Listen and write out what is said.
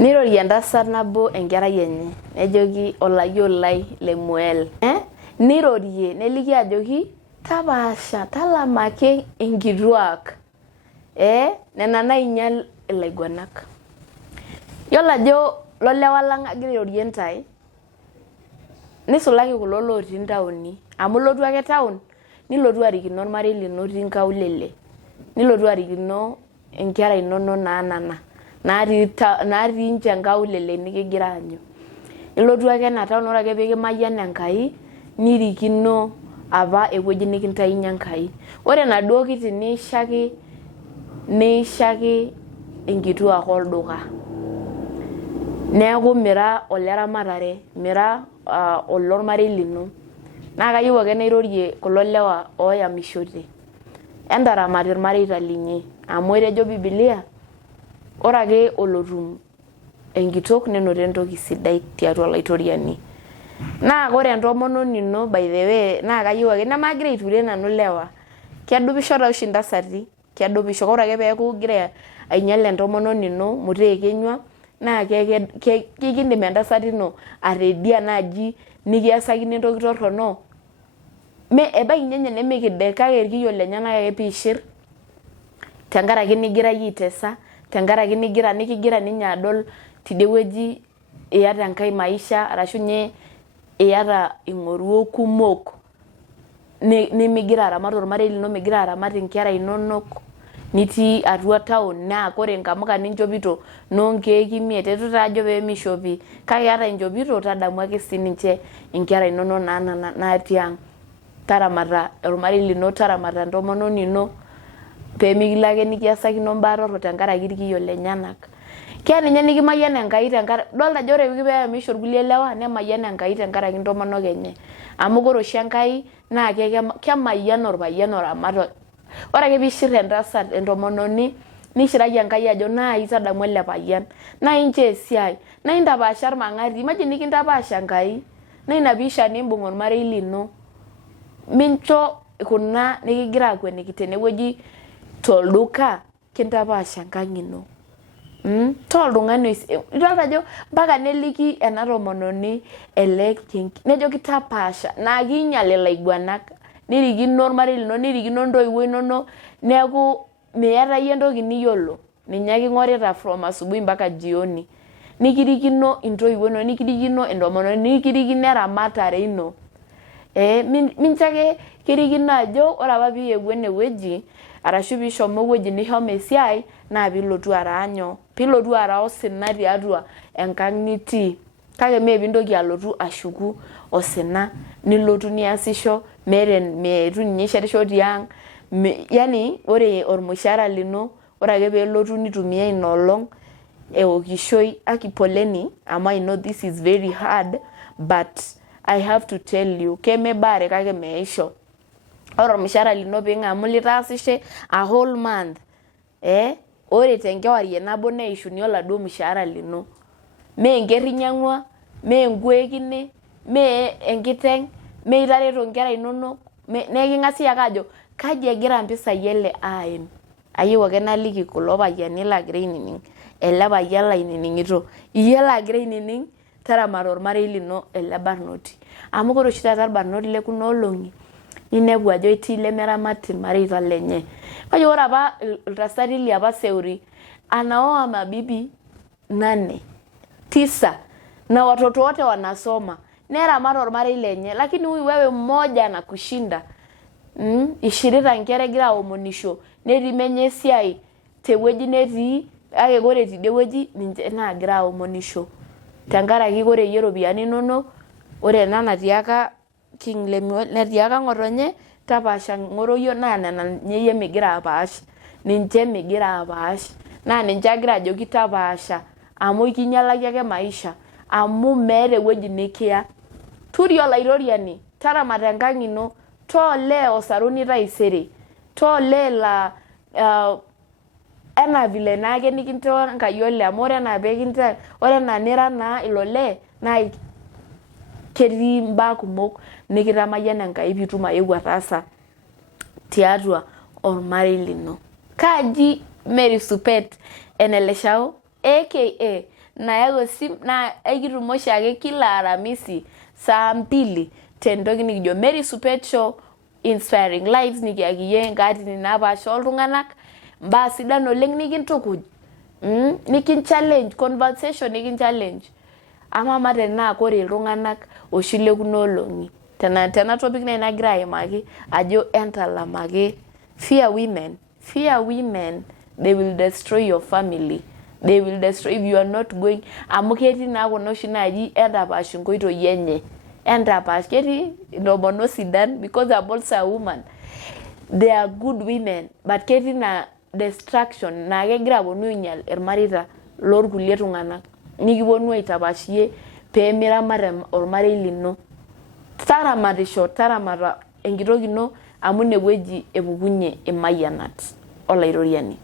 Nirorie entasat nabo enkerai enye nejoki olayiok lai Lemuel nirorie neliki ajoki tapaasha talamaki inkituak nena nainyal ilaiguanak. Yiolo ajo lolewa lang agira airorie ntae nisulaki kulo lotii ntaoni amu lotu ake taon nilotu arikino ormarei lino otii nkaulele nilotu arikino inkera inonok naanana natii nche nkaulele nikigira aanyu. Ilotu ake ena taon ore ake pekimayian Enkai nirikino apa ewueji nikintayunyie Enkai. Ore enaduo kiti neishaki inkituak olduka. Neeku mira oleramatare, mira olormarei lino. Naa kayieu ake nairorie kulo lewa oyamishote. Entaramat irmareita linyi amu etejo Biblia ore ake olotum enkitok nenoto entoki sidai tiatua olaitoriani. Naa ore entomononi ino by the way naa kayieu ake nemagira aiture nanu lewa. Kedupisho taa oshi ntasati, kedupisho. Ore ake peeku igira ainyal entomononi ino mutaa ekenyua naa kikindim entasat ino atedia naaji nikiasakini entoki torrono. Ebaiki ninye nemikidek kake irkiyo lenyenak ake piishir tenkaraki nigira yie aitesa, tenkaraki nikigira ninye adol tidie wueji iyata enkae maisha arashu nye iyata ing'oruo kumok nimigira aramat ormarei lino, migira aramat inkera inonok nitii atua taon naa ore nkamuka ninchopito noonkeek imiet eitu taa ajo peemishopi kake ata inchopito tadamu ake sininche inkera inonok naanana natii ang'. Taramata ormarei lino, taramata entomononi ino peemikilo ake nikiasakino mbaa torrok tenkaraki irkiyo lenyenak. Keya ninye nikimayian Enkai tenkaraki dolta ajo ore peeyamisho irkulie lewa nemayian Enkai tenkaraki intomonok enye. Amu ore oshi Enkai naa kemayian orpayian oramat. Ore ake piishir entasat entomononi nishiraki Enkai ajo naai tadamu ele payian, naai nchoo esiai, naai ntapaasha ormang'ati, imagine nikintapaasha Enkai. Naa ina piishaa niimbung' ormarei lino. Mincho kuna nikigira akweniki tenewueji tolduka kintapaasha enkang' ino. Toltung'ani idolta ajo mpaka neliki ena tomononi nejoki tapaasha naa kiinyal ilaiguanak nirikino ormarei lino, nirikino ntoiwuo inonok neeku miata yie entoki niyiolo. Ninye ake ing'orita from asubuhi mpaka jioni. Nikirikino intoiwuo inonok, nikirikino entomononi, nikirikino eramatare ino. Mincho ake kirikino ajo ore apa piiyewuo enewueji arashu piishomo ewueji nishomo esiai naa piilotu ara osina tiatua enkang' nitii. Kake mee piintoki alotu ashuku osina nilotu niasisho meetu ninye ishetisho tiang'. Yani ore ormushaara lino ore ake peelotu nitumia ina olong' eokishoi poleni amu I know this is very hard but I have to tell you kemebaare kake meisho. Ore ormushaara lino piing'amu litaasishe a whole month ore tenkewarie nabo neishunye oladuo mushaara lino. Mee enkerr inyang'ua, mee nkuek ine, mee enkiteng', mee itareto nkera inonok, neking'asi ake ajo kaji egira mpisai ele aim. Ayieu ake naliki kulo payiani laagira ainining', ele payian lainining'ito, iyie laagira ainining' taramata ormarei lino ele barnoti. Amu ore oshi taata irbarnot lekuna olong'i ninepu ajo etii lemeramat irmareita lenye. Kake ore apa iltasati liapa seuri anaoa mabibi 8, 9 na watoto wote wanasoma neramat ormarei lenye, lakini huyu wewe mmoja anakushinda. Ishirita nkera egira aomonisho netii menye esiai tewueji netii kake ore tidie wueji ninche naagira aomonisho. Tenkaraki ore yie ropiyiani inonok ore ena natiaka King Lemuel netiaka ng'otonye tapaasha ng'oroyio naa nena nye yie migira apaash. Ninche migira apaash. Naa ninche agira ajoki tapaasha amu kinyalaki ake maisha amu meeta ewueji nikiya. Turio olaitoriani taramata enkang' ino, toolee osaruni taisere, toolee laa ena vile naake nikintoo Enkai amu ore enaa nira naa ilo lee naa ketii mbaa kumok nikitamayian Enkai piitum ayeu ataasa tiatua ormarei lino. Kaji Mary Supet eneleshao aka nayau sim na ekitumo oshiake kila Aramisi saa 2 tentoki nikijo Mary Supet Show Inspiring Lives nikiaki yie nkatini napaasha oltung'anak mbaa sidan oleng nikintukuj nikin-challenge conversation nikin-challenge ama tenaa kore iltung'anak oshi lekuna olong'i tena topic nagira aimaki ajo entalamake fear women they will destroy your family, they will destroy if you are not going amu ketii naa kuna oshi naaji entapaash inkoitoi enye entapaash ketii intomonok sidan because they are both a woman, they are good women but ketii na destruction na kegira aponu ainyal irmareita lorkulie tung'anak nikiponu aitapashie pee miramat ormarei lino. Taramata enkitok ino amu inewueji epukunye imayianat olairoriani.